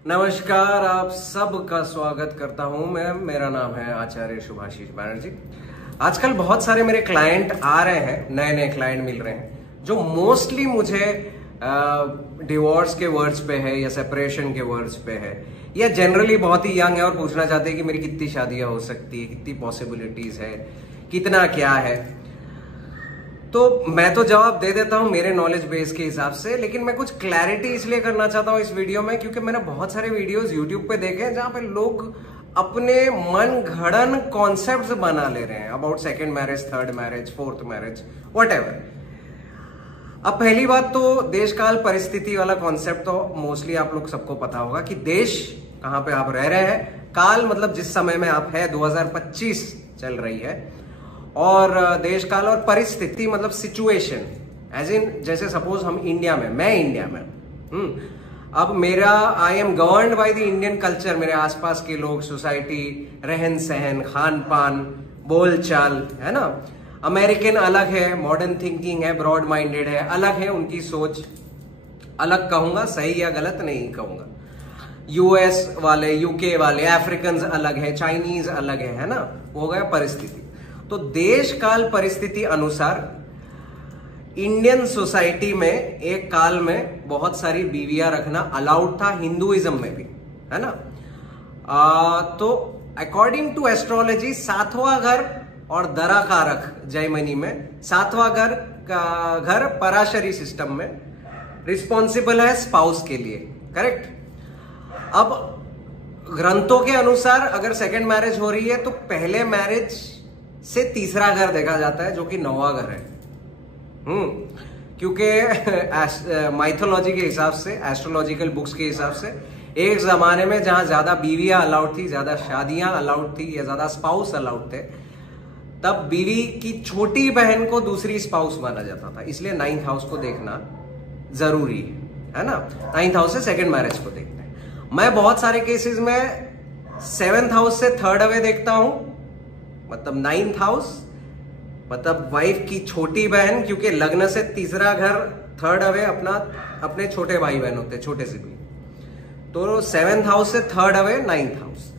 नमस्कार, आप सबका स्वागत करता हूं मैं। मेरा नाम है आचार्य शुभाशीष बैनर्जी। आजकल बहुत सारे मेरे क्लाइंट आ रहे हैं, नए नए क्लाइंट मिल रहे हैं जो मोस्टली मुझे डिवोर्स के वर्ड्स पे है या सेपरेशन के वर्ड्स पे है या जनरली बहुत ही यंग है और पूछना चाहते हैं कि मेरी कितनी शादियां हो सकती है, कितनी पॉसिबिलिटीज है, कितना क्या है। तो मैं तो जवाब दे देता हूं मेरे नॉलेज बेस के हिसाब से, लेकिन मैं कुछ क्लैरिटी इसलिए करना चाहता हूं इस वीडियो में क्योंकि मैंने बहुत सारे वीडियोस यूट्यूब पे देखे हैं जहां पे लोग अपने मन घड़न कॉन्सेप्ट्स बना ले रहे हैं about second marriage, third marriage, fourth marriage, whatever. अब पहली बात तो देश काल परिस्थिति वाला कॉन्सेप्ट तो मोस्टली आप लोग सबको पता होगा कि देश कहां पे आप रह रहे हैं, काल मतलब जिस समय में आप है 2025 चल रही है, और देश काल और परिस्थिति मतलब सिचुएशन एज इन जैसे सपोज हम इंडिया में, मैं इंडिया में अब मेरा I am governed by the Indian culture. मेरे आसपास के लोग, सोसाइटी, रहन सहन, खान पान, बोल चाल, है ना। अमेरिकन अलग है, मॉडर्न थिंकिंग है, ब्रॉड माइंडेड है, अलग है उनकी सोच, अलग कहूंगा, सही या गलत नहीं कहूंगा। यूएस वाले, यूके वाले, अफ्रीकन अलग है, चाइनीज अलग है ना। वो हो गया परिस्थिति। तो देश काल परिस्थिति अनुसार इंडियन सोसाइटी में एक काल में बहुत सारी बीवियां रखना अलाउड था, हिंदुइज्म में भी, है ना। तो अकॉर्डिंग टू एस्ट्रोलॉजी सातवां घर और दरा कारक जयमनी में सातवां घर का घर पराशरी सिस्टम में रिस्पॉन्सिबल है स्पाउस के लिए, करेक्ट। अब ग्रंथों के अनुसार अगर सेकंड मैरिज हो रही है तो पहले मैरिज से तीसरा घर देखा जाता है जो कि नौवां घर है। क्योंकि माइथोलॉजी के हिसाब से, एस्ट्रोलॉजिकल बुक्स के हिसाब से एक जमाने में जहां ज्यादा बीवियां अलाउड थी, ज्यादा शादियां अलाउड थी या ज्यादा स्पाउस अलाउड थे, तब बीवी की छोटी बहन को दूसरी स्पाउस माना जाता था। इसलिए 9th हाउस को देखना जरूरी है ना। 9th हाउस से सेकंड मैरिज को देखते हैं। मैं बहुत सारे केसेस में 7th हाउस से थर्ड अवे देखता हूं, मतलब 9th हाउस मतलब वाइफ की छोटी बहन, क्योंकि लग्न से तीसरा घर थर्ड अवे अपने छोटे भाई बहन होते हैं, छोटे सिबलिंग। तो 7th हाउस से थर्ड अवे 9th हाउस।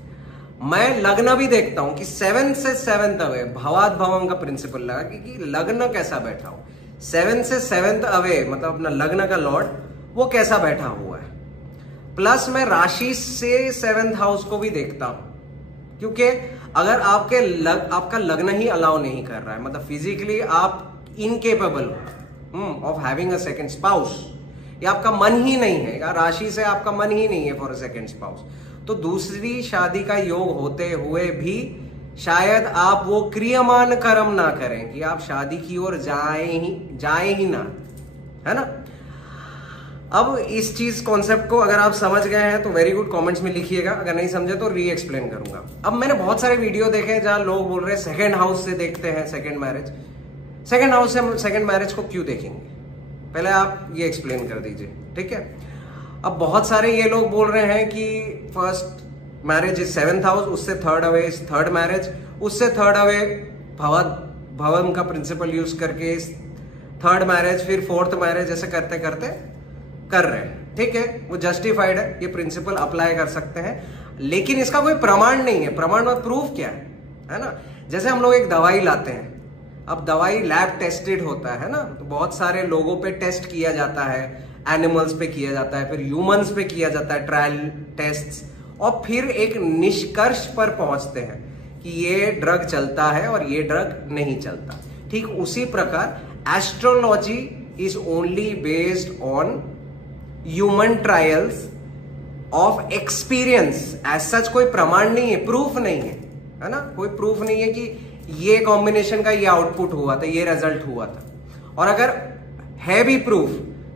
मैं लग्न भी देखता हूं कि 7th से 7th अवे, भवाद भवम का प्रिंसिपल लगा कि लग्न कैसा बैठा हो। 7th से 7th अवे मतलब अपना लग्न का लॉर्ड वो कैसा बैठा हुआ है। प्लस मैं राशि से 7th हाउस को भी देखता हूं, क्योंकि अगर आपका लग्न ही अलाउ नहीं कर रहा है, मतलब फिजिकली आप इनकेपेबल हो of having a second spouse, या आपका मन ही नहीं है, या राशि से आपका मन ही नहीं है फॉर अ सेकंड स्पाउस, तो दूसरी शादी का योग होते हुए भी शायद आप वो क्रियमान कर्म ना करें कि आप शादी की ओर जाए ही ना, है ना। अब इस चीज कॉन्सेप्ट को अगर आप समझ गए हैं तो वेरी गुड, कमेंट्स में लिखिएगा। अगर नहीं समझे तो री एक्सप्लेन करूंगा। अब मैंने बहुत सारे वीडियो देखे हैं जहां लोग बोल रहे हैं सेकंड हाउस से देखते हैं सेकंड मैरिज। सेकंड हाउस से हम सेकंड मैरिज को क्यों देखेंगे, पहले आप ये एक्सप्लेन कर दीजिए, ठीक है। अब बहुत सारे ये लोग बोल रहे हैं कि first marriage is 7th house, उससे third away is third marriage, उससे थर्ड अवे भवन का प्रिंसिपल यूज करके थर्ड मैरिज, फिर फोर्थ मैरिज, ऐसे करते करते कर रहे हैं, ठीक है। वो जस्टिफाइड है, ये प्रिंसिपल अप्लाई कर सकते हैं, लेकिन इसका कोई प्रमाण नहीं है। प्रमाण और प्रूफ क्या है ना। जैसे हम लोग एक दवाई लाते हैं, अब दवाई लैब टेस्टेड होता है ना, तो बहुत सारे लोगों पे टेस्ट किया जाता है, एनिमल्स पे किया जाता है, फिर ह्यूमंस पे किया जाता है, ट्रायल टेस्ट्स, और फिर एक निष्कर्ष पर पहुंचते हैं कि ये ड्रग चलता है और ये ड्रग नहीं चलता। ठीक उसी प्रकार astrology is only based on human trials of experience. As such कोई प्रमाण नहीं है, प्रूफ नहीं है ना। कोई प्रूफ नहीं है कि ये कॉम्बिनेशन का ये आउटपुट हुआ था, ये रिजल्ट हुआ था। और अगर है भी प्रूफ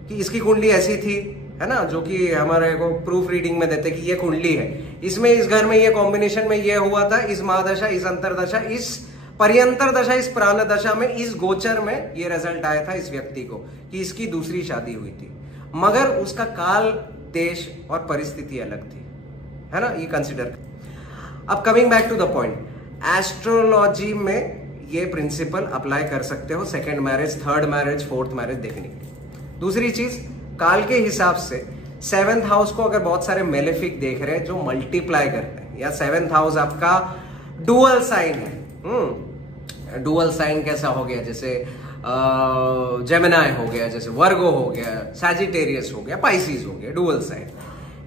कि इसकी कुंडली ऐसी थी, है ना, जो कि हमारे को प्रूफ रीडिंग में देते कि ये कुंडली है, इसमें इस घर में ये कॉम्बिनेशन में ये हुआ था, इस महादशा, इस अंतरदशा, इस पर्यंतर दशा, इस प्राण दशा में, इस गोचर में ये रिजल्ट आया था इस व्यक्ति को कि इसकी दूसरी शादी हुई थी, मगर उसका काल, देश और परिस्थिति अलग थी, है ना। ये कंसिडर। अब coming back to the point, astrology में ये प्रिंसिपल अप्लाई कर सकते हो second marriage, third marriage, fourth marriage देखने के लिए। दूसरी चीज, काल के हिसाब से 7th हाउस को अगर बहुत सारे मेलेफिक देख रहे हैं जो मल्टीप्लाई करते हैं, या 7th हाउस आपका डुअल साइन है। डुअल साइन कैसा हो गया, जैसे जेमिनाई हो गया, जैसे वर्गो हो गया, सैजिटेरियस हो गया, पाइसिस हो गया, डुअल साइन।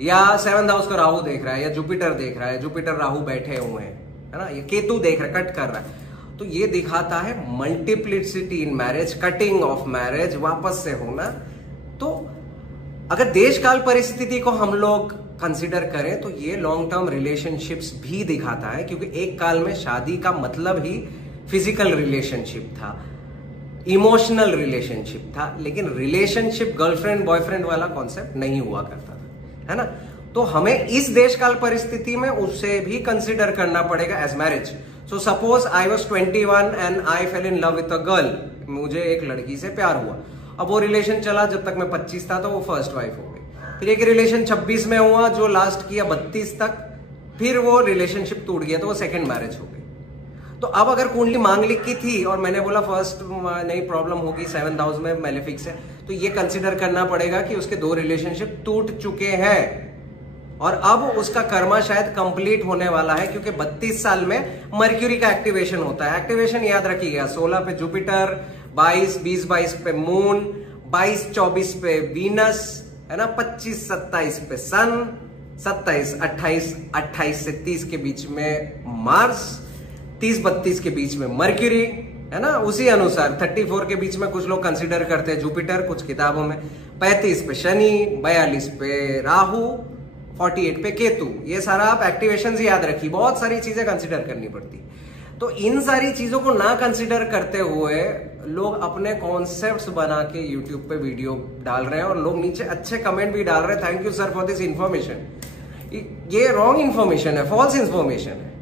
या 7th हाउस को राहु देख रहा है या जुपिटर देख रहा है, जुपिटर राहु बैठे हुए हैं, है ना, ये केतु देख रहा है, कट कर रहा है, तो ये दिखाता है multiplicity in marriage, cutting of marriage, वापस से होना। तो अगर देश काल परिस्थिति को हम लोग कंसिडर करें तो ये लॉन्ग टर्म रिलेशनशिप्स भी दिखाता है, क्योंकि एक काल में शादी का मतलब ही फिजिकल रिलेशनशिप था, इमोशनल रिलेशनशिप था, लेकिन रिलेशनशिप गर्लफ्रेंड बॉयफ्रेंड वाला कॉन्सेप्ट नहीं हुआ करता था, है ना। तो हमें इस देश काल परिस्थिति में उसे भी कंसिडर करना पड़ेगा as marriage. So suppose I was 21 and I fell in love with a girl, मुझे एक लड़की से प्यार हुआ। अब वो रिलेशन चला जब तक मैं 25 था, तो वो फर्स्ट वाइफ हो गई। फिर एक रिलेशन 26 में हुआ जो लास्ट किया 32 तक, फिर वो रिलेशनशिप टूट गया, तो वो सेकंड मैरिज हो गई। तो अब अगर कुंडली मांगलिक की थी और मैंने बोला फर्स्ट नहीं प्रॉब्लम होगी 7th हाउस में मेलेफिक्स है, तो ये कंसिडर करना पड़ेगा कि उसके 2 रिलेशनशिप टूट चुके हैं और अब उसका कर्मा शायद कंप्लीट होने वाला है, क्योंकि 32 साल में मर्क्यूरी का एक्टिवेशन होता है। एक्टिवेशन याद रखिएगा, 16 पे जुपिटर, 20-22 पे मून, 22-24 पे वीनस, है ना, 25-27 पे सन, 27-28 से 30 के बीच में मार्स, 30-32 के बीच में मर्क्यूरी, है ना। उसी अनुसार 34 के बीच में कुछ लोग कंसिडर करते हैं जुपिटर कुछ किताबों में, 35 पे शनि, 42 पे राहु, 48 पे केतु। ये सारा आप एक्टिवेशंस याद रखिए, बहुत सारी चीजें कंसिडर करनी पड़ती। तो इन सारी चीजों को ना कंसिडर करते हुए लोग अपने कॉन्सेप्ट्स बना के यूट्यूब पे वीडियो डाल रहे हैं और लोग नीचे अच्छे कमेंट भी डाल रहे हैं, thank you sir for this information. ये रॉन्ग इंफॉर्मेशन है, फॉल्स इंफॉर्मेशन है।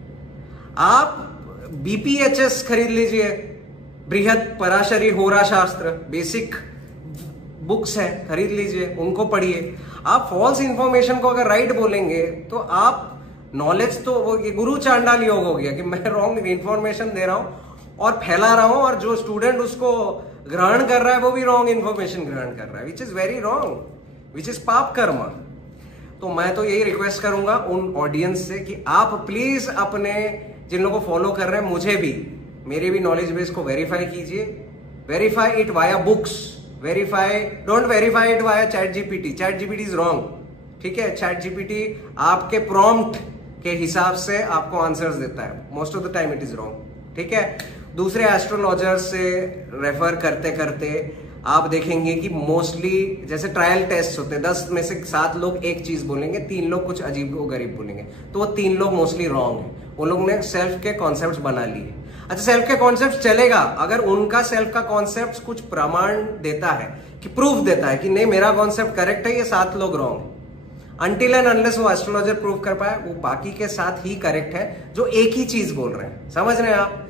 आप BPHS खरीद लीजिए, बृहद पराशरी होरा शास्त्र, बेसिक बुक्स है, खरीद लीजिए, उनको पढ़िए। आप फॉल्स इंफॉर्मेशन को अगर राइट बोलेंगे तो आप नॉलेज तो वो ये गुरु चांडाल योग हो गया कि मैं रॉन्ग इंफॉर्मेशन दे रहा हूं और फैला रहा हूं, और जो स्टूडेंट उसको ग्रहण कर रहा है वो भी रॉन्ग इंफॉर्मेशन ग्रहण कर रहा है, which is very wrong, which is पाप कर्म। तो मैं तो यही रिक्वेस्ट करूंगा उन ऑडियंस से कि आप प्लीज अपने जिन लोगों को फॉलो कर रहे हैं, मुझे भी, मेरे भी नॉलेज बेस को वेरीफाई कीजिए। Verify it via books, verify, don't verify it via chat GPT. Chat GPT is wrong, ठीक है। चैट जीपीटी आपके प्रॉम्प्ट के हिसाब से आपको आंसर्स देता है, most of the time it is wrong, ठीक है। दूसरे एस्ट्रोलॉजर से रेफर करते करते आप देखेंगे कि मोस्टली जैसे ट्रायल टेस्ट होते हैं, 10 में से 7 लोग एक चीज बोलेंगे, 3 लोग कुछ अजीब गरीब बोलेंगे, तो वो 3 लोग मोस्टली रॉन्ग है। वो लोग ने सेल्फ के कॉन्सेप्ट बना लिए। अच्छा, सेल्फ के कॉन्सेप्ट चलेगा अगर उनका सेल्फ का कॉन्सेप्ट कुछ प्रमाण देता है, कि प्रूफ देता है कि नहीं मेरा कॉन्सेप्ट करेक्ट है, ये 7 लोग रॉन्ग। अनटिल एंड अनलेस वो एस्ट्रोलॉजर प्रूफ कर पाए, वो बाकी के साथ ही करेक्ट है जो एक ही चीज बोल रहे हैं। समझ रहे हैं आप।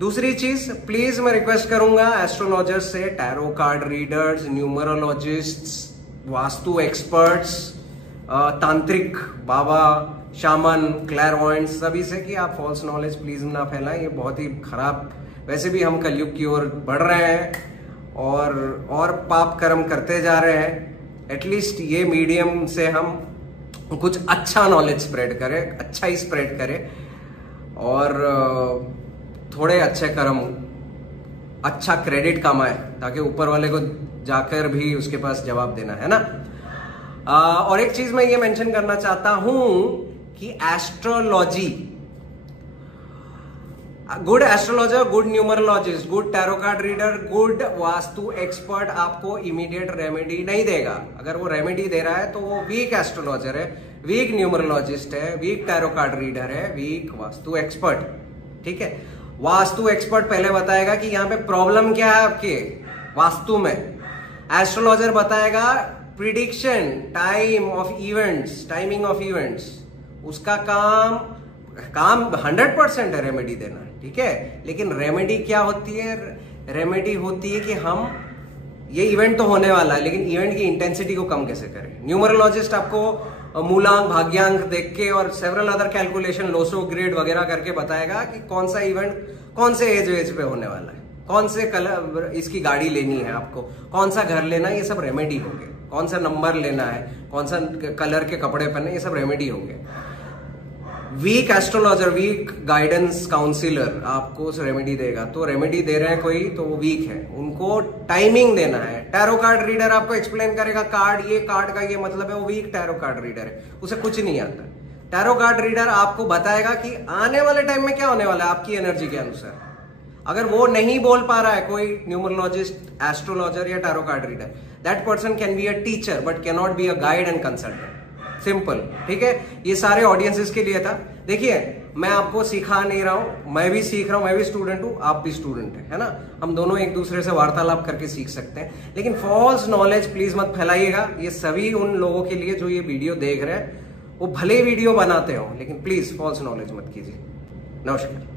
दूसरी चीज, प्लीज मैं रिक्वेस्ट करूंगा एस्ट्रोलॉजर से, tarot card readers, numerologists, vastu experts, tantrik baba, shaman, क्लैरवॉयंट, सभी से कि आप फॉल्स नॉलेज प्लीज ना फैलाएं। ये बहुत ही खराब, वैसे भी हम कलयुग की ओर बढ़ रहे हैं और पाप कर्म करते जा रहे हैं। एटलीस्ट ये मीडियम से हम कुछ अच्छा नॉलेज स्प्रेड करें, अच्छा ही स्प्रेड करें, और थोड़े अच्छे कर्म, अच्छा क्रेडिट कमाए, ताकि ऊपर वाले को जाकर भी उसके पास जवाब देना है ना। और एक चीज मैं ये मेंशन करना चाहता हूं कि astrology, good astrologer, good numerologist, good tarot card reader, good vastu expert आपको इमीडिएट रेमेडी नहीं देगा। अगर वो रेमेडी दे रहा है तो वो वीक एस्ट्रोलॉजर है, वीक न्यूमरोलॉजिस्ट है, वीक टैरो कार्ड रीडर है, वीक वास्तु एक्सपर्ट, ठीक है। वास्तु एक्सपर्ट पहले बताएगा कि यहाँ पे प्रॉब्लम क्या है आपके वास्तु में। एस्ट्रोलॉजर बताएगा prediction, time of events, timing of events. उसका काम 100% है रेमेडी देना, ठीक है। लेकिन रेमेडी क्या होती है? रेमेडी होती है कि हम, ये इवेंट तो होने वाला है, लेकिन इवेंट की इंटेंसिटी को कम कैसे करें। न्यूमरोलॉजिस्ट आपको मूलांक, भाग्यांक देख के और सेवरल अदर कैलकुलेशन, लोसो ग्रेड वगैरह करके बताएगा कि कौन सा इवेंट कौन से एज पे होने वाला है, कौन से कलर इसकी गाड़ी लेनी है आपको, कौन सा घर लेना है, ये सब रेमेडी हो गए। कौन सा नंबर लेना है, कौन सा कलर के कपड़े पहनने, ये सब रेमेडी होंगे। Weak astrologer, weak guidance counsellor आपको रेमेडी देगा, तो रेमेडी दे रहे हैं कोई तो वो वीक है, उनको टाइमिंग देना है। टैरो कार्ड रीडर आपको एक्सप्लेन करेगा कार्ड, ये कार्ड का ये मतलब है, वो वीक टैरो कार्ड रीडर है, उसे कुछ नहीं आता। टैरो कार्ड रीडर आपको बताएगा कि आने वाले टाइम में क्या होने वाला है आपकी एनर्जी के अनुसार। अगर वो नहीं बोल पा रहा है कोई न्यूमरोलॉजिस्ट, एस्ट्रोलॉजर या tarot card reader, that person can be a teacher but can not be a guide and consultant. Simple, ठीक है। ये सारे ऑडियंसेस के लिए था। देखिए, मैं आपको सिखा नहीं रहा हूं, मैं भी सीख रहा हूं, मैं भी स्टूडेंट हूं, आप भी स्टूडेंट है ना। हम दोनों एक दूसरे से वार्तालाप करके सीख सकते हैं, लेकिन फॉल्स नॉलेज प्लीज मत फैलाइएगा। ये सभी उन लोगों के लिए जो ये वीडियो देख रहे हैं, वो भले वीडियो बनाते हो, लेकिन प्लीज फॉल्स नॉलेज मत कीजिए। नमस्कार।